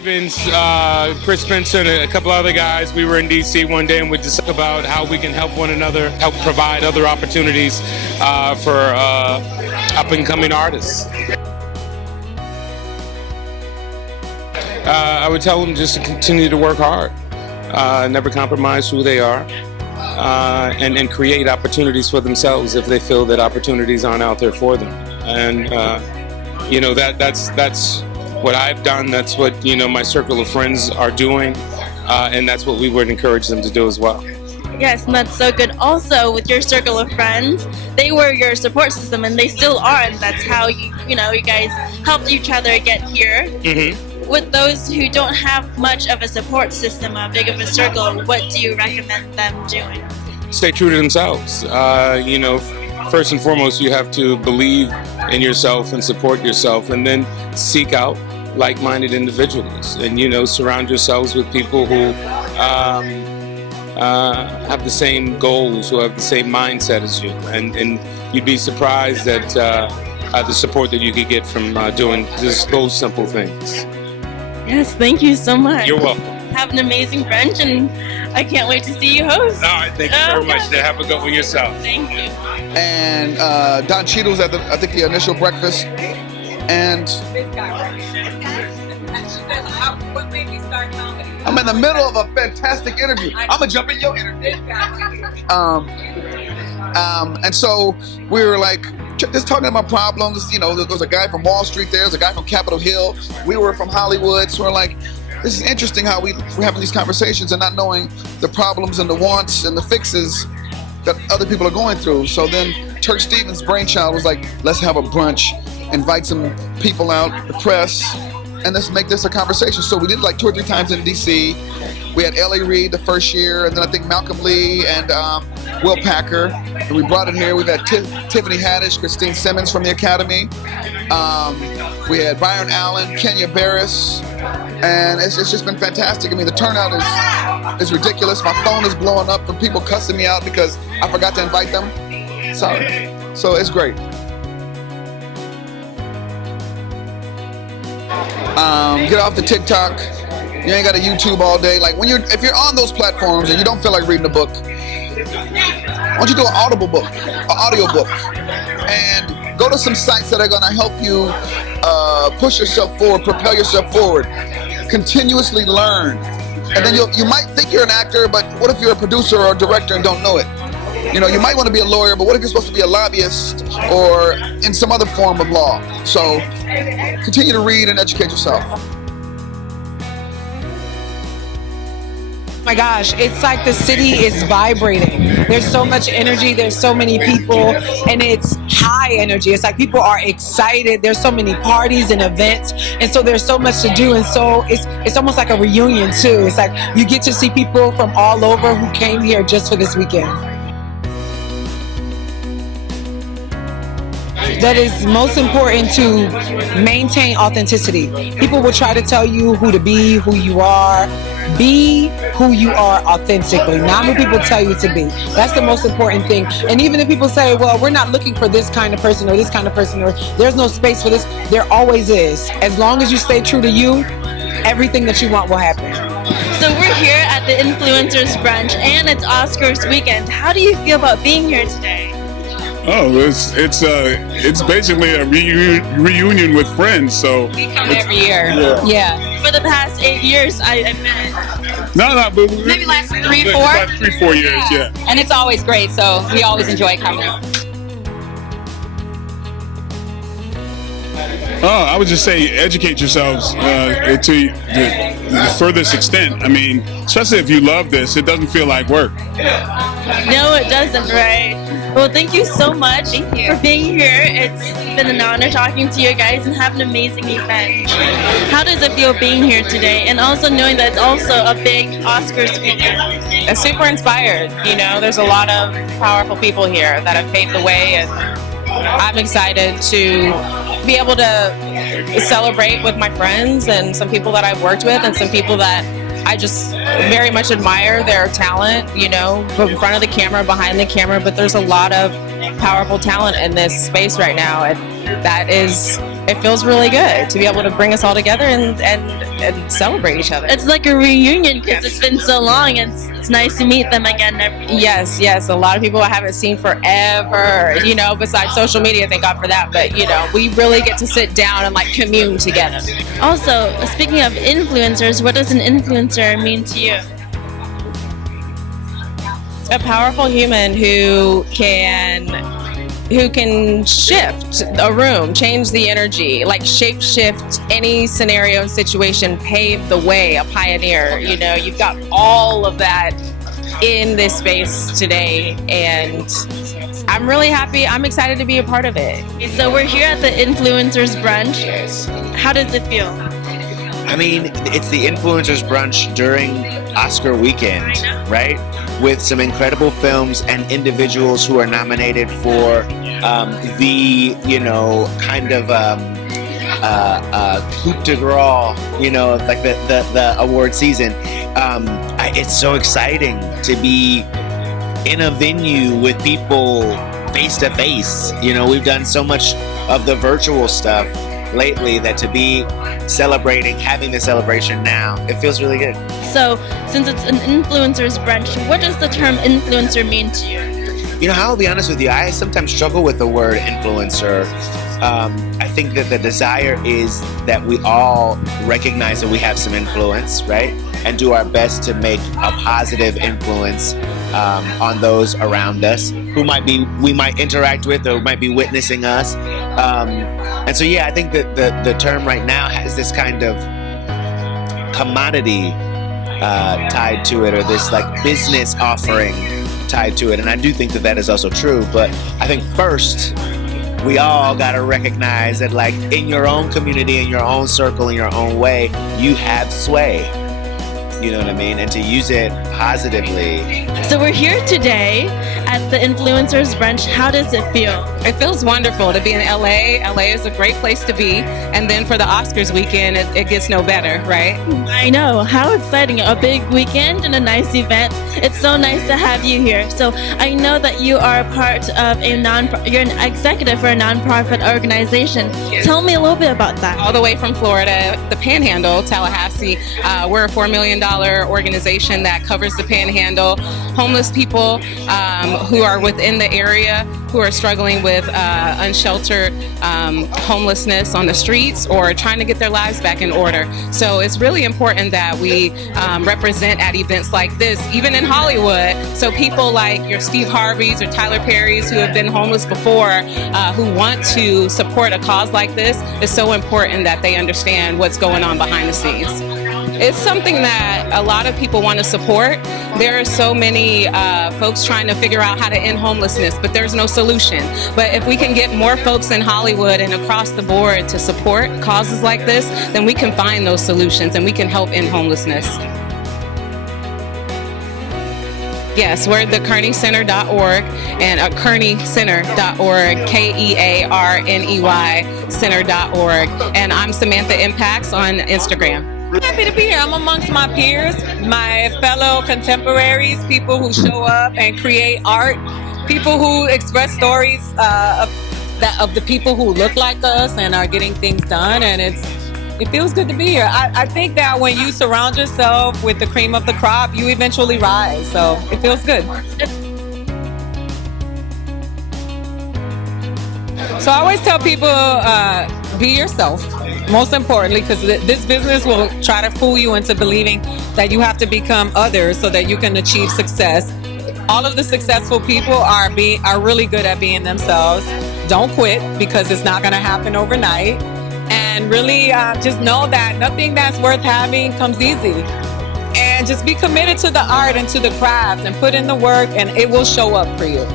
Stevens, Chris Spencer, and a couple other guys. We were in D.C. one day and we discussed about how we can help one another, help provide other opportunities for up-and-coming artists. I would tell them just to continue to work hard, never compromise who they are, and create opportunities for themselves if they feel that opportunities aren't out there for them. And that's what I've done. That's what my circle of friends are doing, and that's what we would encourage them to do as well. Yes, and that's so good. Also, with your circle of friends, they were your support system, and they still are, and that's how you guys helped each other get here. Mm-hmm. With those who don't have much of a support system, a big of a circle, what do you recommend them doing? Stay true to themselves. First and foremost, you have to believe in yourself and support yourself, and then seek out like-minded individuals, and surround yourselves with people who have the same goals, who have the same mindset as you, and you'd be surprised at the support that you could get from doing just those simple things. Yes, thank you so much. You're welcome. Have an amazing brunch, and I can't wait to see you host. All right, thank you very much. Have a good one yourself. Thank you. And Don Cheadle's at the initial breakfast, and What made you start comedy? I'm in the middle of a fantastic interview. I'm gonna jump in your interview. And so we were like just talking about problems. There was a guy from Wall Street there, there's a guy from Capitol Hill. We were from Hollywood, so we're like, this is interesting how we're having these conversations and not knowing the problems and the wants and the fixes that other people are going through. So then Turk Stevens' brainchild was like, let's have a brunch, invite some people out, the press, and let's make this a conversation. So we did it like 2 or 3 times in DC. We had L.A. Reid the first year, and then I think Malcolm Lee and Will Packer. And we brought it here. We've had Tiffany Haddish, Christine Simmons from the Academy. We had Byron Allen, Kenya Barris, and it's just been fantastic. I mean, the turnout is ridiculous. My phone is blowing up from people cussing me out because I forgot to invite them. Sorry. So it's great. Get off the TikTok. You ain't got a YouTube all day. Like if you're on those platforms and you don't feel like reading a book, why don't you do an audible book, an audio book, and go to some sites that are gonna help you push yourself forward, propel yourself forward, continuously learn. And then you might think you're an actor, but what if you're a producer or a director and don't know it? You might want to be a lawyer, but what if you're supposed to be a lobbyist or in some other form of law? So continue to read and educate yourself. Oh my gosh, it's like the city is vibrating. There's so much energy, there's so many people, and it's high energy. It's like people are excited. There's so many parties and events, and so there's so much to do, and so it's almost like a reunion too. It's like you get to see people from all over who came here just for this weekend. That is most important, to maintain authenticity. People will try to tell you who to be, who you are. Be who you are authentically, not who people tell you to be. That's the most important thing. And even if people say, well, we're not looking for this kind of person or this kind of person, or there's no space for this, there always is. As long as you stay true to you, everything that you want will happen. So we're here at the Influencers Brunch, and it's Oscars weekend. How do you feel about being here today? Oh, it's basically a reunion with friends. So We come every year. Yeah. For the past 8 years, I've been. But Maybe last 3, 4. About 3-4 years, yeah. And it's always great, so we always enjoy coming. I would just say educate yourselves to the furthest extent. I mean, especially if you love this, it doesn't feel like work. No, it doesn't, right? Well, thank you so much for being here. It's been an honor talking to you guys, and have an amazing event. How does it feel being here today, and also knowing that it's also a big Oscars weekend? It's super inspired. There's a lot of powerful people here that have paved the way, and I'm excited to be able to celebrate with my friends and some people that I've worked with and some people that I just very much admire their talent, in front of the camera, behind the camera, but there's a lot of powerful talent in this space right now, and it feels really good to be able to bring us all together and and celebrate each other. It's like a reunion because it's been so long, and it's nice to meet them again. And everything. Yes. A lot of people I haven't seen forever, besides social media, thank God for that. But, we really get to sit down and like commune together. Also, speaking of influencers, what does an influencer mean to you? A powerful human who can shift a room, change the energy, like shape shift any scenario and situation, pave the way, a pioneer. You've got all of that in this space today, and I'm really happy. I'm excited to be a part of it. So we're here at the Influencers Brunch. How does it feel? I mean, it's the Influencers Brunch during Oscar weekend, right? With some incredible films and individuals who are nominated for the, kind of coup de grace, like the award season. It's so exciting to be in a venue with people face to face. We've done so much of the virtual stuff lately that to be having the celebration now, it feels really good. So, since it's an influencer's brunch, what does the term influencer mean to you? I'll be honest with you, I sometimes struggle with the word influencer. I think that the desire is that we all recognize that we have some influence, right? And do our best to make a positive influence on those around us who we might interact with or might be witnessing us. And so, I think that the term right now has this kind of commodity tied to it, or this like business offering tied to it. And I do think that is also true. But I think first, we all got to recognize that like in your own community, in your own circle, in your own way, you have sway. You know what I mean? And to use it positively. So we're here today at the Influencers Brunch. How does it feel? It feels wonderful to be in LA. LA is a great place to be. And then for the Oscars weekend, it gets no better, right? I know. How exciting. A big weekend and a nice event. It's so nice to have you here. So I know that you are part of you're an executive for a nonprofit organization. Yes. Tell me a little bit about that. All the way from Florida, the Panhandle, Tallahassee. We're a $4 million organization that covers the Panhandle. Homeless people who are within the area who are struggling with unsheltered homelessness on the streets or trying to get their lives back in order. So it's really important that we represent at events like this, even in Hollywood. So people like your Steve Harveys or Tyler Perrys who have been homeless before, who want to support a cause like this, it's so important that they understand what's going on behind the scenes. It's something that a lot of people want to support. There are so many folks trying to figure out how to end homelessness, but there's no solution. But if we can get more folks in Hollywood and across the board to support causes like this, then we can find those solutions and we can help end homelessness. Yes, we're at the KearneyCenter.org and KearneyCenter.org, KEARNEY Center.org. And I'm Samantha Impacts on Instagram. I'm happy to be here. I'm amongst my peers, my fellow contemporaries, people who show up and create art, people who express stories of the people who look like us and are getting things done, and it feels good to be here. I think that when you surround yourself with the cream of the crop, you eventually rise, so it feels good. So I always tell people, be yourself, most importantly, because this business will try to fool you into believing that you have to become others so that you can achieve success. All of the successful people are really good at being themselves. Don't quit, because it's not going to happen overnight. And really just know that nothing that's worth having comes easy. And just be committed to the art and to the craft and put in the work, and it will show up for you.